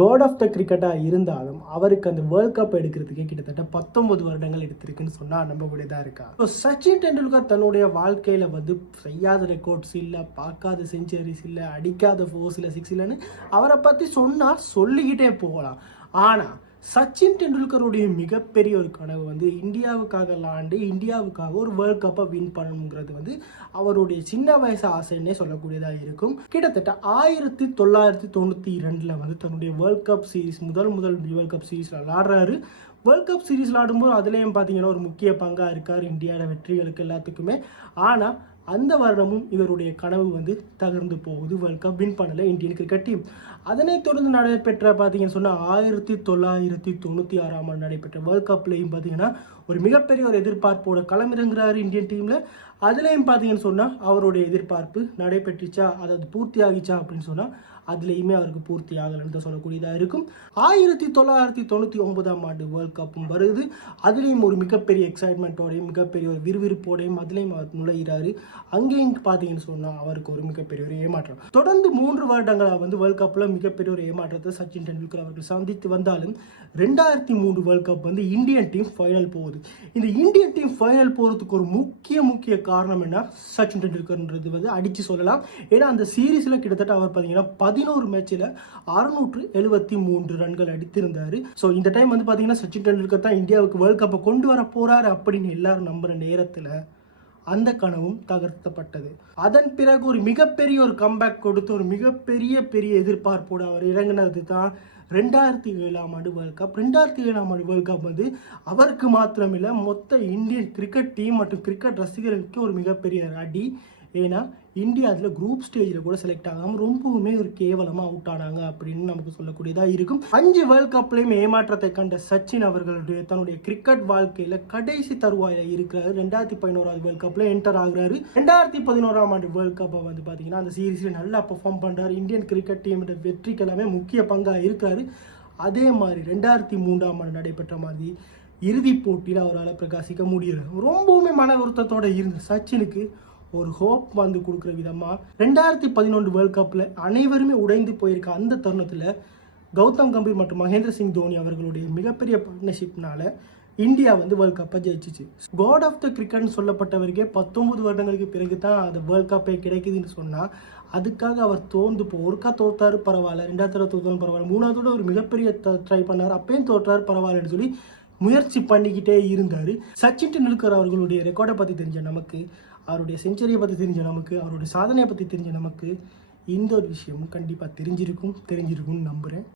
God of the கிரிக்கெட்டாக இருந்தாலும் அவருக்கு அந்த வேர்ல்ட் கப் எடுக்கிறதுக்கே கிட்டத்தட்ட 19 வருடங்கள் எடுத்திருக்குன்னு சொன்னால் நம்பக்கூடியதாக இருக்கா. ஸோ சச்சின் டெண்டுல்கர் தன்னுடைய வாழ்க்கையில் வந்து செய்யாத ரெக்கார்ட்ஸ் இல்லை, பார்க்காத செஞ்சுரிஸ் இல்லை, அடிக்காத ஃபோர்ஸ் இல்லை, சிக்ஸ் இல்லைன்னு அவரை பற்றி சொன்னால் சொல்லிக்கிட்டே போகலாம். ஆனால் சச்சின் டெண்டுல்கருடைய மிகப்பெரிய ஒரு கனவு வந்து இந்தியாவுக்காக விளாண்டு இந்தியாவுக்காக ஒரு வேர்ல்ட் கப்பை வின் பண்ணணுங்கிறது வந்து அவருடைய சின்ன வயசு ஆசைன்னே சொல்லக்கூடியதாக இருக்கும். கிட்டத்தட்ட 1992 வந்து தன்னுடைய வேர்ல்ட் கப் சீரீஸ் முதல் வேர்ல்ட் கப் சீரீஸில் விளாடுறாரு. வேர்ல்ட் கப் சீரீஸ் விளாடும்போது அதுலேயும் பார்த்தீங்கன்னா ஒரு முக்கிய பங்காக இருக்கார் இந்தியாவோட வெற்றிகளுக்கு எல்லாத்துக்குமே. ஆனால் அந்த வருடமும் இவருடைய கனவு வந்து தகர்ந்து போகுது. வேர்ல்ட் கப் வின் பண்ணல இந்தியன் கிரிக்கெட் டீம். அதனைத் தொடர்ந்து நடைபெற்ற பார்த்தீங்கன்னு சொன்னால் 1996 நடைபெற்ற வேர்ல்ட் கப்லையும் பார்த்தீங்கன்னா ஒரு மிகப்பெரிய ஒரு எதிர்பார்ப்போட களமிறங்குறாரு இந்தியன் டீமில். அதுலேயும் பார்த்தீங்கன்னு சொன்னால் அவருடைய எதிர்பார்ப்பு நடைபெற்றுச்சா, அதாவது பூர்த்தி ஆகிச்சா அப்படின்னு சொன்னால் அதுலேயுமே அவருக்கு பூர்த்தி ஆகலைன்னு தான் சொல்லக்கூடியதாக இருக்கும். 1999 வேர்ல்ட் கப்பும் வருது. அதுலேயும் ஒரு மிகப்பெரிய எக்ஸைட்மெண்ட்டோடையும் மிகப்பெரிய ஒரு விறுவிறுப்போடையும் அதுலேயும் அவர் நுழைகிறாரு. அங்கேயும் பார்த்தீங்கன்னு சொன்னால் அவருக்கு ஒரு மிகப்பெரிய ஒரு ஏமாற்றம். தொடர்ந்து 3 வருடங்களாக வந்து வேர்ல்ட் கப்பில் மிகப்பெரிய ஒரு ஏமாற்றத்தை சச்சின் டெண்டுல்கர் அவர்கள் சந்தித்து வந்தாலும் 2003 வேர்ல்ட் கப் வந்து இந்தியன் டீம் ஃபைனல் போகுது. இந்த இந்தியன் டீம் ஃபைனல் போகிறதுக்கு ஒரு முக்கிய காரணம் என்ன, சச்சின் டெண்டுல்கர்ன்றது வந்து அடித்து சொல்லலாம். ஏன்னா அந்த சீரீஸில் கிட்டத்தட்ட அவர் பார்த்தீங்கன்னா 11 மேட்சில் 673 ரன்கள் அடித்திருந்தாரு. ஸோ இந்த டைம் வந்து பார்த்தீங்கன்னா சச்சின் டெண்டுல்கர் தான் இந்தியாவுக்கு வேர்ல்ட் கப்பை கொண்டு வர போறாரு அப்படின்னு எல்லாரும் நம்புற நேரத்தில் அந்த கனவும் தகர்த்தப்பட்டது. அதன் பிறகு ஒரு மிகப்பெரிய ஒரு கம்பேக் கொடுத்து ஒரு மிகப்பெரிய எதிர்பார்ப்போடு அவர் இறங்கினது தான் 2007 வேர்ல்ட் கப். 2007 வேர்ல்ட் கப் வந்து அவருக்கு மாத்திரமில்லை, மொத்த இந்தியன் கிரிக்கெட் டீம் மற்றும் கிரிக்கெட் ரசிகர்களுக்கு ஒரு மிகப்பெரிய அடி. ஏன்னா இந்தியா அதில் குரூப் ஸ்டேஜில் கூட செலக்ட் ஆகாமல் ரொம்பவுமே ஒரு கேவலமாக அவுட் ஆனாங்க அப்படின்னு நமக்கு சொல்லக்கூடியதாக இருக்கும். 5 வேர்ல்ட் கப்லையும் ஏமாற்றத்தை கண்ட சச்சின் அவர்களுடைய தன்னுடைய கிரிக்கெட் வாழ்க்கையில் கடைசி தருவாயில் இருக்கிறாரு. 2011 வேர்ல்ட் கப்பில் என்டர் ஆகுறாரு. 2011 வேர்ல்ட் கப்பை வந்து பார்த்தீங்கன்னா அந்த சீரீஸில் நல்லா பெர்ஃபார்ம் பண்ணுறாரு. இந்தியன் கிரிக்கெட் டீமோட வெற்றிக்கு எல்லாமே முக்கிய பங்காக இருக்காரு. அதே மாதிரி 2003 நடைபெற்ற மாதிரி இறுதிப் போட்டியில் அவரால் பிரகாசிக்க முடியல. ரொம்பவுமே மன வருத்தத்தோடு இருந்த சச்சினுக்கு ஒரு ஹோப் வந்து கொடுக்குற விதமாக 2011 வேர்ல்ட் கப்பில் அனைவருமே உடைந்து போயிருக்க அந்த தருணத்தில் கௌதம் கம்பீர் மற்றும் மகேந்திர சிங் தோனி அவர்களுடைய மிகப்பெரிய பார்ட்னர்ஷிப்னால இந்தியா வந்து வேர்ல்ட் கப்பை ஜெயிச்சிச்சு. காட் ஆஃப் த கிரிக்கெட்னு சொல்லப்பட்டவருக்கே 19 வருடங்களுக்கு பிறகு தான் அந்த வேர்ல்ட் கப்பே கிடைக்குதுன்னு சொன்னால் அதுக்காக அவர் ஒருக்கா தோற்றாரு பரவாயில்ல, 2வது தடவை தோற்றாலும் பரவாயில்ல, 3வது ஒரு மிகப்பெரிய ட்ரை பண்ணார், அப்பயும் தோற்றாரு பரவாயில்லன்னு சொல்லி முயற்சி பண்ணிக்கிட்டே இருந்தார். சச்சின் டெண்டுல்கர் அவர்களுடைய ரெக்கார்டை பற்றி தெரிஞ்ச நமக்கு, அவருடைய செஞ்சுரியை பற்றி தெரிஞ்ச நமக்கு, அவருடைய சாதனையை பற்றி தெரிஞ்ச நமக்கு இந்த ஒரு விஷயமும் கண்டிப்பாக தெரிஞ்சிருக்கும்னு நம்புகிறேன்.